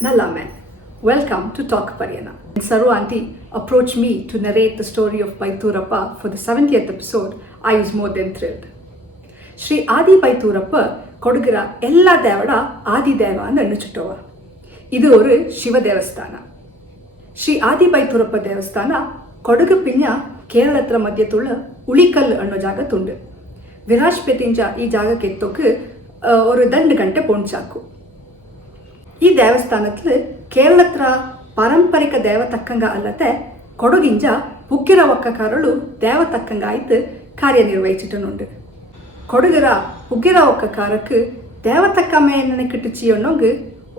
Nallame. Welcome to Talk Pariyana. Saru Auntie approached me to narrate the story of Paithurappa for the 70th episode. I was more than thrilled. Sri Adi Paithurappa Kodugira Ella Devada Adi Deva and Nuchutova. Idu oru Shiva Devasthana. Sri Adi Paithurappa Devasthana Kodugu Pinya Keralathra Madhyathula Ulikal anno jaga tundu. Virajpetinja ee jaga kettoku oru 2 ಗಂಟೆ ಪೋಣ್ಚಾಕು. ಈ ದೇವಸ್ಥಾನದಲ್ಲಿ ಕೇರಳತ್ರ ಪಾರಂಪರಿಕ ದೇವತಕ್ಕಂಗ ಅಲ್ಲದೆ ಕೊಡಗಿಂಜ ಪುಕ್ಕಿರ ಒಕ್ಕಕಾರಳು ದೇವತಕ್ಕಂಗ ಆಯ್ತು ಕಾರ್ಯನಿರ್ವಹಿಸಿಟನುಂಡು. ಕೊಡಗರ ಪುಗ್ಗಿರ ಒಕ್ಕಕಾರಕ್ಕೆ ದೇವತಕ್ಕಮ್ಮೆಯನ್ನು ಕಿಟ್ಟಿಚಿ ಅನ್ನೋಂಗು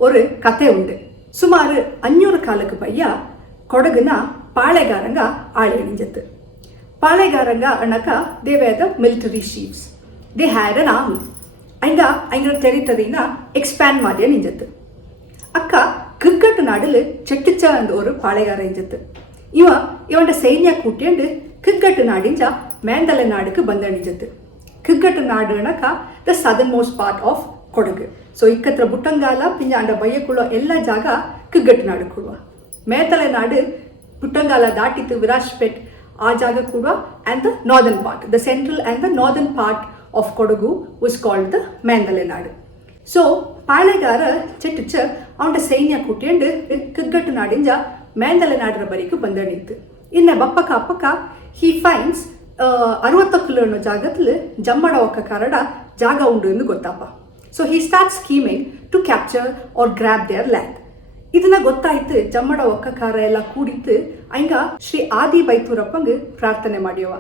ஒரு கதை உண்டு. சுமார் 500 காலுக்கு பையா கொடகுன பாளைகாரங்க ஆளி அணிஞ்சது. பாளைகாரங்க அண்ணக்கா they were the military chiefs. They had an army. ಅಂಗ ಟೆರಿಟರಿನ ಎಕ್ಸ್ಪ್ಯಾಂಡ್ ಮಾಡಿ ನಿಂಜತ್ತು. ಅಕ್ಕ கிக்கட்டு நாடுல செட்டிச்ச அந்த ஒரு பாளைகார இஞ்சத்து. இவன் சைன்ய கூட்டியண்டு கிக்கட்டு நாடிஞ்ச மேந்தல நாடுக்கு ಬಂದ ನಿಂಜತ್ತು. கிக்கட்டு நாடுனக்கா the southern most part of Kodagu. So ಇಕ್ಕತ್ರ ಬುಟ್ಟಂಗಾಲ ಪಿಂಜ ಅಂಡ ಬಯ್ಯಕುಳ ಎಲ್ಲ ಜಾಗ கிக்கட்டு ನಾಡು ಕೊಡುವ. ಮೇತಲೆ ನಾಡು ಬುಟ್ಟಂಗಾಲ ದಾಟಿತು ವಿರಾಜ್ಪೇಟ್ ಆ ಜಾಗ ಕೊಡುವ and the northern part, the central and the northern part of Kodagu was called the Mandalenadu. So, Palegara Chetticha on the Sainya Kutiend Kigatu Nadinja Mandalenadu Bariku Bandanit. In a Bapaka, he finds Arvatakulano Jagatle, Jamada Okakarada, Jaga Undu in the Gotapa. So he starts scheming to capture or grab their land. ಇದನ್ನ ಗೊತ್ತಾಯ್ತು ಜಮ್ಮಡ ಒಕ್ಕಕಾರ ಎಲ್ಲ ಕೂಡಿತ್ತು ಹಂಗ ಶ್ರೀ ಆದಿ ಬೈತೂರಪ್ಪಂಗೆ ಪ್ರಾರ್ಥನೆ ಮಾಡ್ಯವ.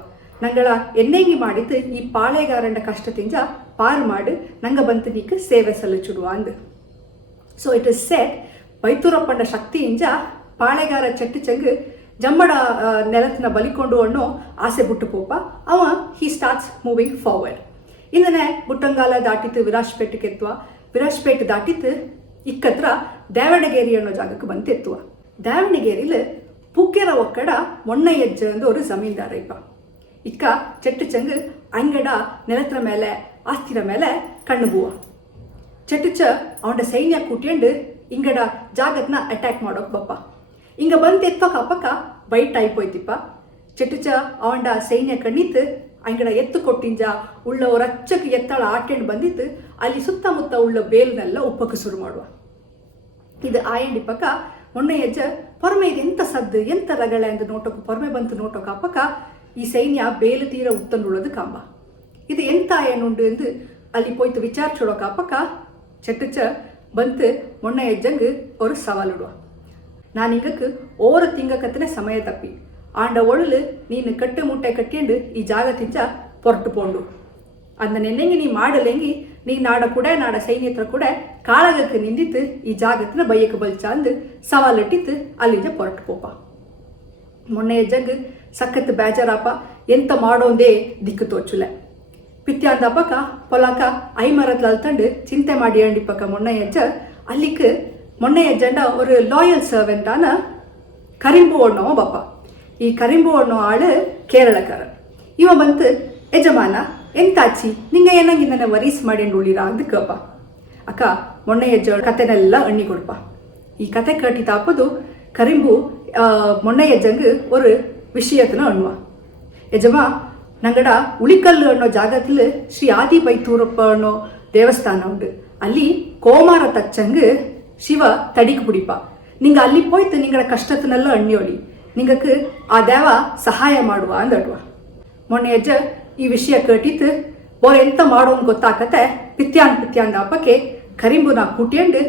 ನಂಗಳ ಎಣ್ಣೆಂಗಿ ಮಾಡಿದ್ದು ಈ ಪಾಳೆಗಾರಂಡ ಕಷ್ಟದಿಂದ ಪಾರು ಮಾಡಿ ನಂಗೆ ಬಂತು ನೀಕು ಸೇವೆ ಸಲ್ಲಿಸುಡುವ ಅಂದು. ಸೊ ಇಟ್ ಇಸ್ ಸೆಟ್ ಬೈತೂರಪ್ಪಂಡ ಶಕ್ತಿಯಿಂದ ಪಾಳೆಗಾರ ಚಟ್ಟಿಚಂಗ್ ಜಮ್ಮಡ ನೆಲத்திನ ಬಲಿಕೊಂಡು ಅನ್ನೋ ಆಸೆ ಬಿಟ್ಟು ಪೋಪ ಅವ ಹಿ ಸ್ಟಾರ್ಟ್ಸ್ ಮೂವಿಂಗ್ ಫಾರ್ವರ್ಡ್. ಇನ್ನೇ ಬುಟ್ಟಂಗಾಲ ದಾಟಿತ್ತು ವಿರಾಜ್ಪೇಟೆಗೆ ಎತ್ತುವ. ವಿರಾಜ್ಪೇಟೆ ದಾಟಿತ್ತು ಇಕ್ಕತ್ರ ದೇವಣಗೇರಿ ಅನ್ನೋ ಜಾಗಕ್ಕೆ ಬಂತೆತ್ತುವ. ದೇವಣಗೇರಿಲಿ ಪುಕ್ಕೆರ ಒಕ್ಕಡ ಮೊಣ್ಣಯ್ಯಜ್ಜ ಅಂದು ஒரு ಜಮೀನ್ದಾರ ಇಪ್ಪ. ಇಕ್ಕ ಚೆಟ್ಟಿಚಂಗ್ ಅಂಗಡ ನೆಲತ್ರ ಮೇಲೆ ಆಸ್ತಿರ ಮೇಲೆ ಕಣ್ಣು ಬೂವ. ಚೆಟ್ಟಿಚ ಅವನ ಸೈನ್ಯ ಕೂಟ್ಯಂಡು ಇಂಗಡ ಜಾಗತ್ನ ಅಟ್ಯಾಕ್ ಮಾಡೋಕ್ ಬಪ್ಪ. ಇಂಗ ಬಂದು ಎತ್ತೋಕ ಅಪ್ಪಕ್ಕ ಬೈಟ್ ಆಯ್ಪೋಯ್ತಿಪ್ಪ. ಚೆಟ್ಟಿಚ ಅವನ ಸೈನ್ಯ ಕಣ್ಣಿತ್ತು ಅಂಗಡ ಎತ್ತು ಕೊಟ್ಟಿಂಜ ಉಳ್ಳ ರಚ್ಚಕ್ಕೆ ಎತ್ತಳ ಆಟೆಂಡು ಬಂದಿತ್ತು. ಅಲ್ಲಿ ಸುತ್ತಮುತ್ತ ಉಳ್ಳ ಬೇಲ್ನೆಲ್ಲ ಉಪ್ಪಕ್ಕೆ ಶುರು ಮಾಡುವ. ಇದು ಆಯಂಡಿ ಪಕ್ಕ ಮೊಣ್ಣೆಯಜ್ಜ ಪೊರ್ಮೆ ಇದು ಎಂತ ಸದ್ದು ಎಂತ ರಗಳೆ ಎಂದು ನೋಟೋಕು ಪೊರ್ಮೆ ಬಂತು ನೋಟೋಕ ಅಪ್ಪಕ್ಕ ಈ ಸೈನ್ಯ ಬೇಲು ತೀರ ಉತ್ತಂಡುಳ್ಳದು ಕಾಂಬ. ಇದು ಎಂತ ಏನುಂಡು ಎಂದು ಅಲ್ಲಿ ಪೋಯ್ತು ವಿಚಾರಿಸೋಡೋಕ ಅಪ್ಪಕ್ಕ ಚೆಟ್ಟಿಚ ಬಂತು ಮೊಣ್ಣೆಯಜ್ಜಂಗೆ ஒரு ಸವಾಲಿಡುವ. ನಾನು ಹಿಂಗಕ್ಕೆ ಓರು ತಿಂಗಕತ್ತನೆ ಸಮಯ ತಪ್ಪಿ ಆಂಡ ಒಳಲು ನೀನು ಕಟ್ಟು ಮುಟ್ಟೆ ಕಟ್ಟಿಯಂಡು ಈ ಜಾಗ ತಿಂಚ ಪೊರ್ಟು ಪೋಂಡು ಅಂದ ನೆನ್ನೆಂಗಿ ನೀ ಮಾಡಲೆಂಗಿ ನೀ ನಾಡ ಕೂಡ ನಾಡ ಸೈನ್ಯತ್ರ ಕೂಡ ಕಾಳಗಕ್ಕೆ ನಿಂದಿತ್ತು ಈ ಜಾಗತ್ತಿನ ಬಯ್ಯಕ್ಕೆ ಬಲ್ಚ ಅಂದು ಸವಾಲಿಟ್ಟಿತ್ತು ಅಲ್ಲಿಂದ ಪೊರಟು ಪೋಪ. ಮೊನ್ನೆಯಜ್ಜಂಗ್ ಸಖತ್ ಬೇಜಾರಪ್ಪ ಎಂತ ಮಾಡೋಂದೇ ದಿಕ್ಕು ತೋಚುಲೆ. ಪಿತ್ಯಾಂದಪ್ಪಕ ಪೊಲಕ ಐಮರತ್ಲ ಅಲ್ತಂಡು ಚಿಂತೆ ಮಾಡಿ ಅಂಡಿಪ್ಪಕ ಮೊನ್ನೆಯಜ್ಜ ಅಲ್ಲಿಕ್ಕೆ ಮೊನ್ನೆಯಜ್ಜಂಡ ஒரு ಲಾಯಲ್ ಸರ್ವೆಂಟಾನ ಕರಿಂಬು ಒಣ್ಣವ ಬಪ್ಪ. ಈ ಕರಿಂಬು ಒಣ್ಣೋ ಆಳು ಕೇರಳಕರ. ಇವ ಬಂತು ಯಜಮಾನ ಎಂತಾಚಿ ನಿಂಗ ಏನಂಗಿ ನನ್ನ ವರೀಸ್ ಮಾಡಿ ಉಳಿರ ಅಂದು ಕೇಪ. ಅಕ್ಕ ಮೊಣ್ಣೆಯಜ್ಜ ಕತೆನೆಲ್ಲ ಅಣ್ಣಿ ಕೊಡಪ್ಪ. ಈ ಕತೆ ಕೇಟಿ ತಾಪದು ಕರಿಂಬು ಮೊಣ್ಣೆಯಜ್ಜಂಗೆ ஒரு விஷயத்தின அண்ணுவா. ಯಜಮಾ ನಂಗಡ ಉಳಿಕಲ್ಲು ಅನ್ನೋ ಜಾಗದಲ್ಲಿ ಶ್ರೀ ಆದಿ ಬೈತೂರಪ್ಪ ಅನ್ನೋ ದೇವಸ್ಥಾನ ಉಂಟು. ಅಲ್ಲಿ ಕೋಮಾರ ತಚ್ಚಂಗೆ ಶಿವ ತಡಿಕು பிடிப்ப. நீங்க ಅಲ್ಲಿ போய்த்து ನಿಂಗಳ ಕಷ್ಟತನೆಲ್ಲ ಅಣ್ಣಿಯೋಳಿ ನಿಂಗಕ್ಕೆ ಆ ದೇವ ಸಹಾಯ ಮಾಡುವ ಅಂದಡುವ. ಮೊನ್ನೆಯಜ್ಜ ಈ ವಿಷಯ ಕೇಟಿತ್ತು ಓರ್ ಎಂತ ಮಾಡೋನ್ ಗೊತ್ತಾಕತ್ತೆ ಪಿತ್ಯಾಂದ ಅಪ್ಪಕ್ಕೆ ಕರಿಂಬುನ ಕೂಟಿಯಂಡು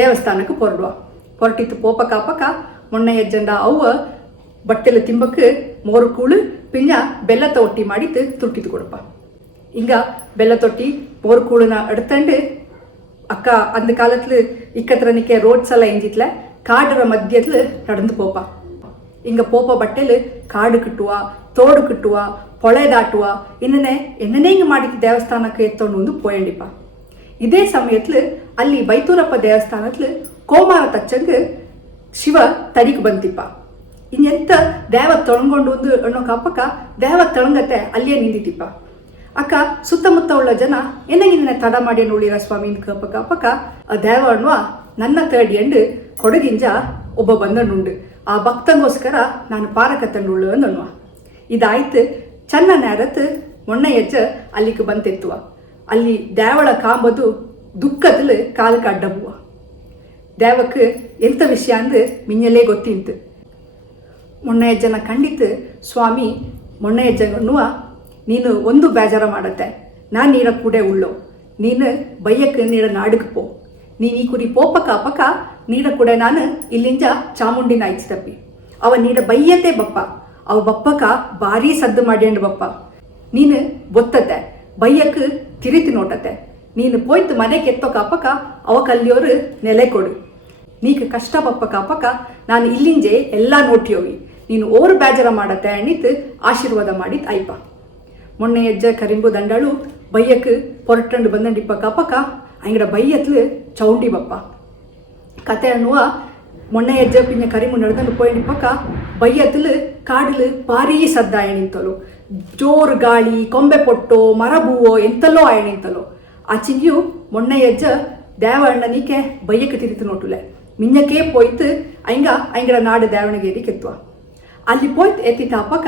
ದೇವಸ್ಥಾನಕ್ಕೆ ಪೊರಟಿತ್ತು ಪೋಪಕ ಅಪ್ಪಕ ಮೊನ್ನೆಯಜ್ಜಂಡ ಅವ್ವ ಬಟ್ಟೆಲು ತಿಂಬಕ್ಕೆ 3 ಕೂಳು ಪಿಂಜ ಬೆಲ್ಲತ ಒಟ್ಟಿ ಮಾಡಿತ್ತು ತುಟ್ಟಿತು ಕೊಡಪ್ಪ. ಹಿಂಗ ಬೆಲ್ಲ ತೊಟ್ಟಿ 3 ಕೂಳನ எடுத்தண்டு ಅಕ್ಕ அந்த காலத்துல இக்கத்திரனிக்க ரோட்ஸ் எல்லாம் எஞ்சிட்ல காடுற மத்தியத்துல நடந்து போப்பா. இங்க போப்ப பட்டேலு காடு கிட்டுவா தோடு கிட்டுவா பொಳೆ ದಾಟುವ என்னென்ன இங்க ಮಾಡಿದ ದೇವಸ್ಥಾನಕ್ಕೆ ಎತ್ತೊಂಡು ಒಂದು ಪೋಯಂಡಿಪ್ಪ. ಇದೇ ಸಮಯத்துல ಅಲ್ಲಿ ಬೈತೂರಪ್ಪ ದೇವಸ್ಥಾನத்துல ಕೋಮಾರ ತಚ್ಚಂಗೆ ಶಿವ ತಡಿಗೆ ಬಂತಿಪ್ಪ. ಇನ್ನೆಂತ ದೇವ ತೊಳಗೊಂಡು ಒಂದು ಅನ್ನೋಕ ಅಪ್ಪಕ್ಕ ದೇವ ತೊಳಂಗತ್ತೆ ಅಲ್ಲಿಯೇ ನಿಂದಿತಿಪ್ಪ. ಅಕ್ಕ ಸುತ್ತಮುತ್ತ ಉಳ್ಳ ಜನ ಏನಂಗಿನ ತಡ ಮಾಡಿ ನೋಡಿರ ಸ್ವಾಮಿ ಕೇಪಕ್ಕ ಅಪ್ಪಕ್ಕ ದೇವ ಅನ್ನುವ ನನ್ನ ತೇಡಿಯಂಡು ಕೊಡಗಿಂಜ ಒಬ್ಬ ಬಂದನುಂಡು. ಆ ಭಕ್ತಂಗೋಸ್ಕರ ನಾನು ಪಾರಕತ್ತಂಡುಳ್ಳು ಅನ್ನುವ. ಇದಾಯ್ತು ಚನ್ನ ನೇರತ್ತು ಮೊನ್ನೆಯಜ್ಜ ಅಲ್ಲಿಗೆ ಬಂತೆತ್ತುವ. ಅಲ್ಲಿ ದೇವಳ ಕಾಂಬದು ದುಃಖದಲ್ಲಿ ಕಾಲಕ್ಕೆ ಅಡ್ಡಬುವ. ದೇವಕ್ಕೆ ಎಂಥ ವಿಷಯ ಅಂದು ಮಿಂಜಲೇ ಗೊತ್ತಿಂತು. ಮೊನ್ನೆಯಜ್ಜನ ಕಂಡಿತ್ತು ಸ್ವಾಮಿ ಮೊನ್ನೆಯಜ್ಜನುವ ನೀನು ಒಂದು ಬೇಜಾರ ಮಾಡತ್ತೆ, ನಾನು ನೀರ ಕೂಡೆ ಉಳ್ಳೋ, ನೀನು ಬಯ್ಯಕ್ಕೆ ನೀರ ನಾಡಕ್ಕೆ ಪೋ, ನೀನು ಈ ಕುಡಿ ಪೋಪಕ ಪಕ ನೀರ ಕೂಡ ನಾನು ಇಲ್ಲಿಂದ ಚಾಮುಂಡಿನ ಆಯ್ತಪ್ಪಿ ಅವ ನೀಡ ಬಯ್ಯತೆ ಬಪ್ಪ, ಅವ ಬಪ್ಪಕ ಭಾರಿ ಸದ್ದು ಮಾಡ್ಯಂಡು ಬಪ್ಪ, ನೀನು ಬೊತ್ತತೆ ಬಯ್ಯಕ್ಕೆ ತಿರಿತಿ ನೋಟತೆ, ನೀನು ಪೋಯ್ತು ಮನೆಗೆ ಎತ್ತೋ ಕಾಪಕ ಅವ ಕಲ್ಲಿಯೋರು ನೆಲೆ ಕೊಡು, ನೀಕ ಕಷ್ಟ ಬಪ್ಪ ಕಾಪಕ ನಾನು ಇಲ್ಲಿಂಜೆ ಎಲ್ಲ ನೋಟಿಯೋವಿ, ನೀನು ಓರು ಬೇಜಾರ ಮಾಡತ್ತೆ ಅಣಿತು ಆಶೀರ್ವಾದ ಮಾಡಿತ್ ಐಪ. ಮೊನ್ನೆ ಯಜ್ಜ ಕರಿಂಬು ದಂಡಾಳು ಬಯ್ಯಕ್ಕೆ ಪೊರಟಂಡು ಬಂದಂಡಿಪ್ಪ ಕಾಪಕ ಅಂಗಡ ಬಯ್ಯತ್ಲು ಚೌಂಡಿ ಬಪ್ಪ ಕತೆ ಅನ್ನುವ. ಮೊನ್ನೆ ಯಜ್ಜ ಪಿಂಜ ಕರಿಮು ನಡೆದಂಡು ಪೋಯಂಡಿಪ್ಪಕ ಬಯ್ಯತ್ಲು ಕಾಡಲು ಭಾರೀ ಸದ್ದ ಆಯಣಿಂತಲು, ಜೋರು ಗಾಳಿ, ಕೊಂಬೆ ಪೊಟ್ಟೋ, ಮರ ಬೂವೋ ಎಂತಲ್ಲೋ ಆಯಣಿಂತಲು. ಆ ಚಿಂಗಿಯು ಮೊನ್ನೆ ಯಜ್ಜ ದೇವ ಅಣ್ಣನಿಕೆ ಬಯ್ಯಕ್ಕೆ ತಿರಿತು ನೋಟುಲೆ ಮಿಂಜಕ್ಕೆ ಪೋಯ್ತು ಅಂಗಡ ನಾಡು ದೇವಣಗೇರಿ ಕೆತ್ತುವ. ಅಲ್ಲಿ ಪೋಯ್ತು ಎತ್ತಿತ ಅಪ್ಪಕ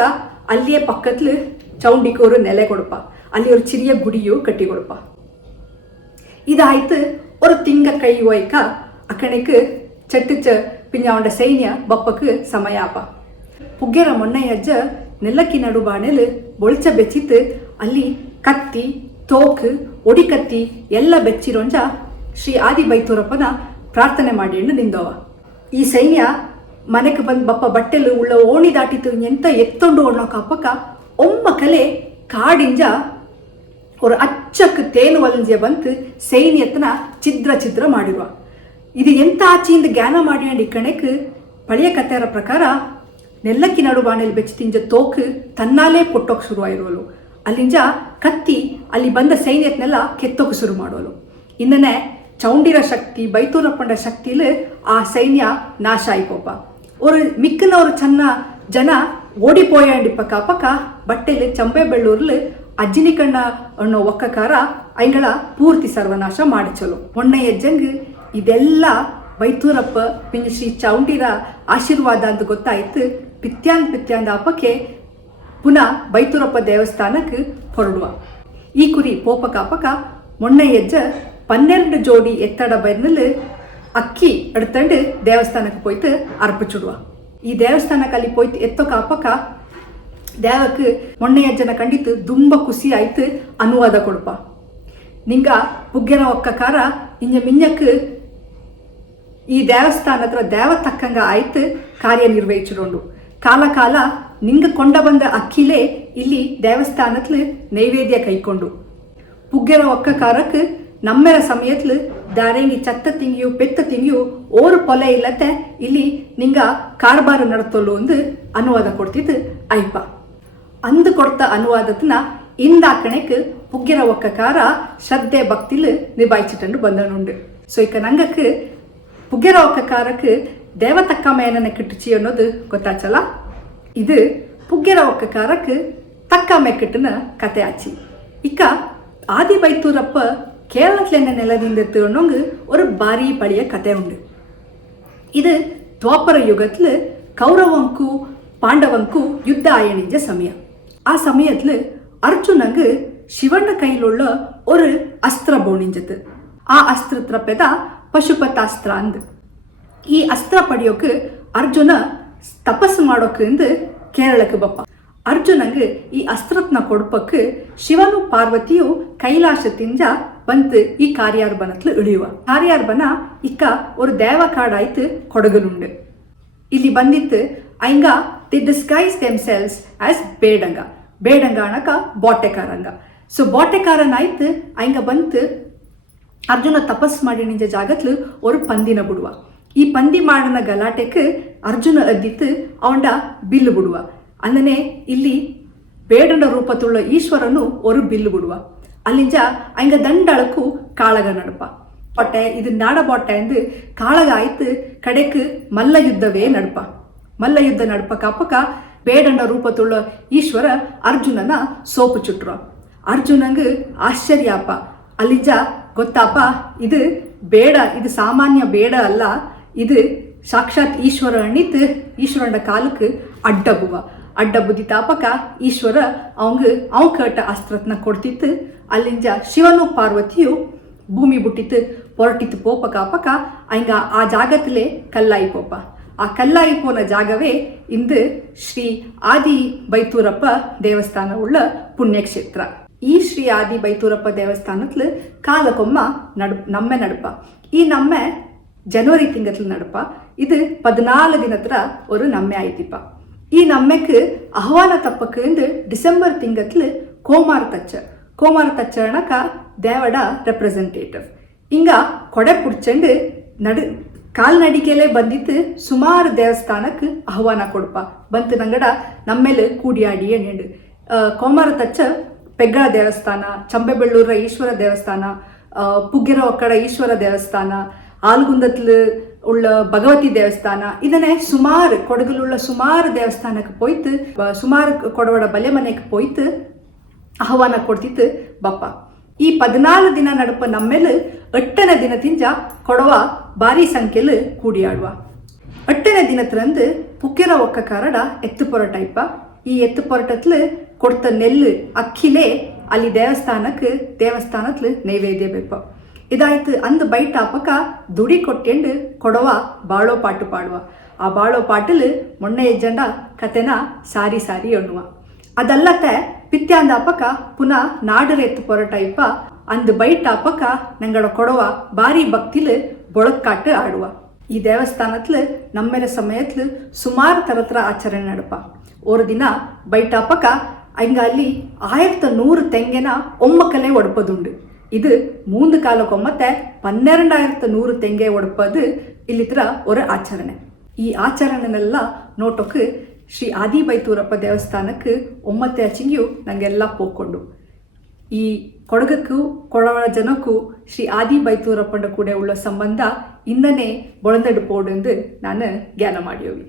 ಅಲ್ಲಿಯೇ ಪಕ್ಕತ್ಲು ಚೌಂಡಿಕೋರು ನೆಲೆ ಕೊಡಪ್ಪ, ಅಲ್ಲಿ ஒரு சிறிய ಗುಡಿಯು ಕಟ್ಟಿ ಕೊಡಪ್ಪ. ಇದಾಯ್ತು ஒரு ತಿಂಗ ಕೈ ಒಯ್ಕ ಅಕ್ಕಣಕ್ಕೆ ಚಟ್ಟಿಚ್ಚ ಪಿಂಜಾವಂಡ ಸೈನ್ಯ ಬಪ್ಪಕ್ಕೆ ಸಮಯ ಅಪ್ಪ. ಪುಗ್ಗೆರ ಮೊನ್ನೆಯಜ್ಜ ನೆಲ್ಲಕ್ಕಿ ನಡು ಬಾಣೆಲು ಬೊಳ್ಚ ಬೆಚ್ಚಿತ್ತು ಅಲ್ಲಿ ಕತ್ತಿ ತೋಕು ಒಡಿಕತ್ತಿ ಎಲ್ಲ ಬೆಚ್ಚಿರೋಂಜ ಶ್ರೀ ಆದಿ ಬೈತೂರಪ್ಪನ ಪ್ರಾರ್ಥನೆ ಮಾಡಿ ನಿಂದವ. ಈ ಸೈನ್ಯ ಮನೆಗೆ ಬಂದು ಬಪ್ಪ ಬಟ್ಟೆಲು ಉಳ್ಳ ಓಣಿ ದಾಟಿತು ಎಂತ ಎತ್ತೊಂಡು ಒಣ್ಣೋಕ ಅಪ್ಪಕ ಒಮ್ಮ ಕಲೆ ಕಾಡಿಂಜ ஒரு ಅಚ್ಚಕ್ಕೆ ತೇನು ಒಲಂಜಿಯ ಬಂತು ಸೈನ್ಯತನ ಛಿದ್ರ ಛಿದ್ರ ಮಾಡಿರುವ. ಇದು ಎಂತ ಆಚಿಯಿಂದ ಜ್ಞಾನ ಮಾಡಿ ಕಣಕ್ಕೆ ಪಳೆಯ ಕಥೆಯರ ಪ್ರಕಾರ ನೆಲ್ಲಕ್ಕಿ ನಡು ಬಾಣೆಲ್ ಬೆಚ್ಚಿ ತಿಂಜ ತೋಕು ತನ್ನಾಲೇ ಪೊಟ್ಟೋಕೆ ಶುರುವಾಗಿರುವಲು, ಅಲ್ಲಿಂಜ ಕತ್ತಿ ಅಲ್ಲಿ ಬಂದ ಸೈನ್ಯತ್ನೆಲ್ಲ ಕೆತ್ತೋಕೆ ಶುರು ಮಾಡುವಲು. ಇನ್ನೇ ಚೌಂಡಿರ ಶಕ್ತಿ ಬೈತೂರಪ್ಪಂಡ ಶಕ್ತಿಲು ಆ ಸೈನ್ಯ ನಾಶ ಆಯ್ಕೋಪ. ஒரு மிக்கனொரு சன்ன ಜನ ಓಡಿಪೋಯಂಡಿಪ್ಪ ಕಾಪಕ ಬಟ್ಟೆಲಿ ಚಂಪೆ ಬೆಳ್ಳೂರ್ಲು ಅಜ್ಜಿನಿಕಣ್ಣ ಅನ್ನೋ ಒಕ್ಕಕಾರ ಐಗಳ ಪೂರ್ತಿ ಸರ್ವನಾಶ ಮಾಡಿಚಲು. ಮೊನ್ನೆ ಯಜ್ಜಂಗ್ ಇದೆಲ್ಲ ಬೈತೂರಪ್ಪ ಪಿಂಜ ಶ್ರೀ ಚೌಂಡಿರ ಆಶೀರ್ವಾದ ಅಂತ ಗೊತ್ತಾಯ್ತು. ಪಿತ್ಯಾಂದ ಅಪ್ಪಕ್ಕೆ ಪುನಃ ಬೈತೂರಪ್ಪ ದೇವಸ್ಥಾನಕ್ಕೆ ಹೊರಡುವ. ಈ ಕುರಿ ಪೋಪ ಕಾಪಕ ಮೊನ್ನೆ ಯಜ್ಜ 12 ಜೋಡಿ ಎತ್ತಡ ಬೈರ್ನಲ್ಲಿ ಅಕ್ಕಿ ಎಡ್ತಂಡು ದೇವಸ್ಥಾನಕ್ಕೆ ಪೋಯ್ತು ಅರ್ಪಿச்சுடுವ. ಈ ದೇವಸ್ಥಾನಕ್ಕೆ ಅಲ್ಲಿ ಪೋಯ್ತು ಎತ್ತೋ ಕಾಪಕ ದೇವಕ್ಕೆ ಮೊನ್ನೆಯಜ್ಜನ ಕಂಡಿತ್ತು ತುಂಬ ಖುಷಿ ಆಯ್ತು ಅನುವಾದ ಕೊಡಪ. ನಿಂಗ ಪುಗ್ಗೆನ ಒಕ್ಕಕಾರ ಇಂಜ ಮಿಂಜಕ್ಕೆ ಈ ದೇವಸ್ಥಾನ ಹತ್ರ ದೇವ ತಕ್ಕಂಗ ಆಯ್ತು ಕಾರ್ಯನಿರ್ವಹಿಸಿಕೊಂಡು ಕಾಲ ನಿಂಗ ಕೊಂಡ ಬಂದ ಅಕ್ಕಿಲೇ ಇಲ್ಲಿ ದೇವಸ್ಥಾನತ್ಲು ನೈವೇದ್ಯ ಕೈಕೊಂಡು ಪುಗ್ಗೆನ ಒಕ್ಕಕಾರಕ್ಕೆ நம்மற ಸಮಯತ್ಲು ದಾರೇಂಗಿ ಚತ್ತ ತಿಂಗಿಯು ಪೆತ್ತ ತಿಂಗಿಯು ಓರು ಪೊಲೆ ಇಲ್ಲತ್ತೆ ಇಲ್ಲಿ ನಿಂಗ ಕಾರ್ಬಾರ ನಡತೊಲ್ಲು ಒಂದು ಅನುವಾದ ಕೊಡ್ತಿದ್ದು ಐಪ. ಅಂದು ಕೊಡ್ತ ಅನುವಾದತ್ನ ಇಂದಾಕಣಕ್ಕೆ ಪುಗ್ಗೆರ ಒಕ್ಕಕಾರ ಶ್ರದ್ಧೆ ಭಕ್ತಿಲು ನಿಭಾಯಿಸಿಟ್ಟು ಬಂದನುಂಡು. ಸೊ ಇಕ ನಂಗಕ್ಕೆ ಪುಗ್ಗೆರ ಒಕ್ಕಕಾರಕ್ಕೆ ದೇವತಕ್ಕ ಮೇನನ ಕಿಟ್ಟುಚಿ ಅನ್ನೋದು ಗೊತ್ತಾಚಲ್ಲ. ಇದು ಪುಗ್ಗೆರ ಒಕ್ಕಕಾರಕ್ಕೆ ತಕ್ಕ ಮೆಕ್ಕಿಟ್ಟನ ಕತೆ ಆಚಿ. ಇಕ ಆದಿ ಬೈತೂರಪ್ಪ കേരളത്തിലെ നിലനിന്നിട്ട് ഉണ്ടെങ്കിൽ ഒരു ഭാരി പളിയ കഥയുണ്ട്. ഇത് ദ്വാപര യുഗത്തിൽ കൗരവങ്കു പാണ്ഡവങ്കു യുദ്ധ ആയണിഞ്ച സമയം. ആ സമയത്തിൽ അർജുനങ്ക് ശിവന്റെ കയ്യിലുള്ള ഒരു അസ്ത്ര ബോണിഞ്ചത്. ആ അസ്ത്രത്ര പെത ಪಶುಪತಾಸ್ತ್ರ ಅಂದ್. ಈ ಅಸ್ತ್ರ ಪಡೆಯೋಕೆ ಅರ್ಜುನ ತಪಸ್ಸು ಮಾಡೋಕೆ ಅಂದು ಕೇರಳಕ್ಕೆ ಬಪ್ಪ. ಅರ್ಜುನಂಗೆ ಈ ಅಸ್ತ್ರತ್ನ ಕೊಡ್ಪಕ್ಕೆ ಶಿವನು ಪಾರ್ವತಿಯು ಕೈಲಾಸದಿಂದ ಬಂತು ಈ ಕಾರ್ಯಾರ್ಬನತ್ಲು ಇಳಿಯುವ. ಕಾರ್ಯಾರ್ಬನ ಇಕ್ಕ ஒரு ದೇವ ಕಾಡಾಯ್ತು ಕೊಡಗಲುಂಡು. ಇಲ್ಲಿ ಬಂದಿತ್ತು ಐಂಗ ದಿ ಡಿಸ್ಗೈಸ್ ದೆಮ್ಸೆಲ್ಸ್ ಆಸ್ ಬೇಡಂಗ. ಬೇಡಂಗ ಅಣಕ ಬಾಟೆಕಾರಂಗ. ಸೊ ಬಾಟೆಕಾರನಾಯ್ತು ಐಂಗ ಬಂತು ಅರ್ಜುನ ತಪಸ್ ಮಾಡಿ ನಿಂಜ ಜಾಗತ್ಲು ஒரு ಪಂದಿನ ಬಿಡುವ. ಈ ಪಂದಿ ಮಾಡಿನ ಗಲಾಟೆಗೆ ಅರ್ಜುನ ಅದ್ದಿತ್ತು ಅವಂಡ ಬಿಲ್ಲು ಬಿಡುವ. ಅಂದನೆ ಇಲ್ಲಿ ಬೇಡನ ರೂಪತುಳ್ಳ ಈಶ್ವರನು ஒரு ಬಿಲ್ಲು ಬಿಡುವ. ಅಲ್ಲಿಂಜ ಐಂಗ ದಂಡಳಕ್ಕೂ ಕಾಳಗ ನಡಪ ಬೊಟ್ಟೆ ಇದು ನಾಡ ಬೊಟ್ಟೆ ಎಂದು ಕಾಳಗ ಆಯ್ತು. ಕಡೆக்கு ಮಲ್ಲ ಯುದ್ಧವೇ ನಡಪ. ಮಲ್ಲ ಯುದ್ಧ ನಡಪ ಕಾಪಕ ಬೇಡನ ರೂಪತುಳ್ಳ ಈಶ್ವರ ಅರ್ಜುನನ ಸೋಪು ಚುಟ್ರು. ಅರ್ಜುನಂಗೆ ಆಶ್ಚರ್ಯಪ್ಪ. ಅಲ್ಲಿಂಜ ಗೊತ್ತಾಪ ಇದು ಬೇಡ, ಇದು ಸಾಮಾನ್ಯ ಬೇಡ ಅಲ್ಲ, ಇದು ಸಾಕ್ಷಾತ್ ಈಶ್ವರ ಅಣ್ಣಿತ್ತು ಈಶ್ವರನ ಕಾಲಕ್ಕೆ ಅಡ್ಡ ಬುದ್ಧಿ ತಾಪಕ ಈಶ್ವರ ಅವ ಕೇಟ ಅಸ್ತ್ರತ್ನ ಕೊಡ್ತಿತ್ತು. ಅಲ್ಲಿಂದ ಶಿವನು ಪಾರ್ವತಿಯು ಭೂಮಿ ಬಿಟ್ಟಿತ್ತು ಹೊರಟಿತ್ತು ಪೋಪಕ ಹಂಗ ಆ ಜಾಗத்திலே ಕಲ್ಲಾಯಿ ಪೋಪ. ಆ ಕಲ್ಲಾಯಿ ಪೋನ ಜಾಗವೇ ಇಂದು ಶ್ರೀ ಆದಿ ಬೈತೂರಪ್ಪ ದೇವಸ್ಥಾನ ಉಳ್ಳ ಪುಣ್ಯಕ್ಷೇತ್ರ. ಈ ಶ್ರೀ ಆದಿ ಬೈತೂರಪ್ಪ ದೇವಸ್ಥಾನತ್ಲು ಕಾಲಕ್ಕೊಮ್ಮ ನಮ್ಮೆ ನಡಪ. ಈ ನಮ್ಮೆ ಜನವರಿ ತಿಂಗತ್ಲು ನಡಪ. ಇದು 14 ದಿನತ್ರ ஒரு நம்மை ஆயிட்டிப்பா. ಈ ನಮ್ಮೆக்கு ಆಹ್ವಾನ ತಪ್ಪಕ್ಕೆ ಡಿಸೆಂಬರ್ ತಿಂಗತ್ಲು ಕೋಮಾರ ತಚ್ಚರಣಕ ದೇವಡ ರೆಪ್ರೆಸೆಂಟೇಟಿವ್ ಹಿಂಗ ಕೊಡೆ ಪುಡ್ಚಂಡು ಕಾಲ್ನಡಿಗೆಲೆ ಬಂದಿತ್ತು ಸುಮಾರು ದೇವಸ್ಥಾನಕ್ಕೆ ಆಹ್ವಾನ ಕೊಡಪ ಬಂತು ನಂಗಡ ನಮ್ಮೇಲೆ ಕೂಡಿಯಾಡಿ ಎಣ್ಣೆಂಡು. ಕೋಮಾರ ತಚ್ಚ ಪೆಗ್ಗಳ ದೇವಸ್ಥಾನ, ಚಂಬೆಬೆಳ್ಳೂರ ಈಶ್ವರ ದೇವಸ್ಥಾನ, ಪುಗ್ಗೆರ ಒಕ್ಕಡ ಈಶ್ವರ ದೇವಸ್ಥಾನ, ಆಲ್ಗುಂದತ್ಲು ಉಳ್ಳ ಭಗವತಿ ದೇವಸ್ಥಾನ, ಇದನ್ನೇ ಸುಮಾರು ಕೊಡಗಲುಳ್ಳ ಸುಮಾರು ದೇವಸ್ಥಾನಕ್ಕೆ ಪೋಯ್ತು, ಸುಮಾರು ಕೊಡವಡ ಬಲೆ ಮನೆಗೆ ಪೋಯ್ತು ಆಹ್ವಾನ ಕೊಡ್ತಿತ್ತು ಬಪ್ಪ. ಈ 14 ದಿನ ನಡಪ ನಮ್ಮೇಲೆ 8ನೇ ದಿನದಿಂದ ಕೊಡವ ಭಾರಿ ಸಂಖ್ಯೆಲು ಕೂಡಿಯಾಡುವ. 8ನೇ ದಿನತ್ರಂದು ಪುಕ್ಕೆರ ಒಕ್ಕ ಕಾರಡ ಎತ್ತು ಪೊರಟ ಇಪ್ಪ. ಈ ಎತ್ತು ಪೊರಟತ್ಲು ಕೊಡ್ತ ನೆಲ್ಲು ಅಕ್ಕಿಲೇ ಅಲ್ಲಿ ದೇವಸ್ಥಾನತ್ಲು ನೈವೇದ್ಯ ಬೇಪ. ಇದಾಯ್ತು ಅಂದು ಬೈಟ್ ಆಪಕ ದುಡಿ ಕೊಟ್ಟೆಂಡು ಕೊಡವ ಬಾಳೋ ಪಾಟು ಪಾಡುವ. ಆ ಬಾಳೋ ಪಾಟಲು ಮೊನ್ನೆ ಎಜ್ಜಂಡ ಕತೆನ ಸಾರಿ ಎನ್ನುವ. ಅದಲ್ಲತ್ತೆ ಪಿತ್ಯಾಂದಾಪಕ ಪುನಃ ನಾಡರ ಎತ್ತು ಪೊರಟ ಇಪ್ಪ. ಅಂದು ಬೈಟ್ ಆಪಕ ನಂಗಡ ಕೊಡವ ಬಾರಿ ಭಕ್ತಿಲು ಬೊಳಕ್ಕಾಟು ಆಡುವ. ಈ ದೇವಸ್ಥಾನತ್ಲು ನಮ್ಮೆರ ಸಮಯತ್ಲು ಸುಮಾರು ತರತ್ರ ಆಚರಣೆ ನಡಪ. ஒரு ದಿನ ಬೈಟಾಪಕ ಹಂಗ ಅಲ್ಲಿ 1100 ತೆಂಗೆನ ಒಮ್ಮಕಲೆ ಒಡಪದುಂಡು. ಇದು 3 ಕಾಲಕ್ಕೊಮ್ಮತ್ತೆ 12,100 ತೆಂಗೆ ಒಡಪದು ಇಲ್ಲಿತ್ರ ஒரு ಆಚರಣೆ. ಈ ಆಚರಣೆನೆಲ್ಲ ನೋಟೋಕ್ಕೆ ಶ್ರೀ ಆದಿ ಬೈತೂರಪ್ಪ ದೇವಸ್ಥಾನಕ್ಕೆ ಒಮ್ಮತ್ತೆ ಅಚಿಂಗಿಯು ನಂಗೆಲ್ಲ ಪೋಕೊಂಡು. ಈ ಕೊಡಗಕ್ಕೂ ಕೊಡವಳ ಜನಕ್ಕೂ ಶ್ರೀ ಆದಿ ಬೈತೂರಪ್ಪನ ಕೂಡ ಉಳ್ಳ ಸಂಬಂಧ ಇಂದನೇ ಬೊಳಂದಡು ಪೋಡೆಂದು ನಾನು ಜ್ಞಾನ ಮಾಡಿಯೋವಿ.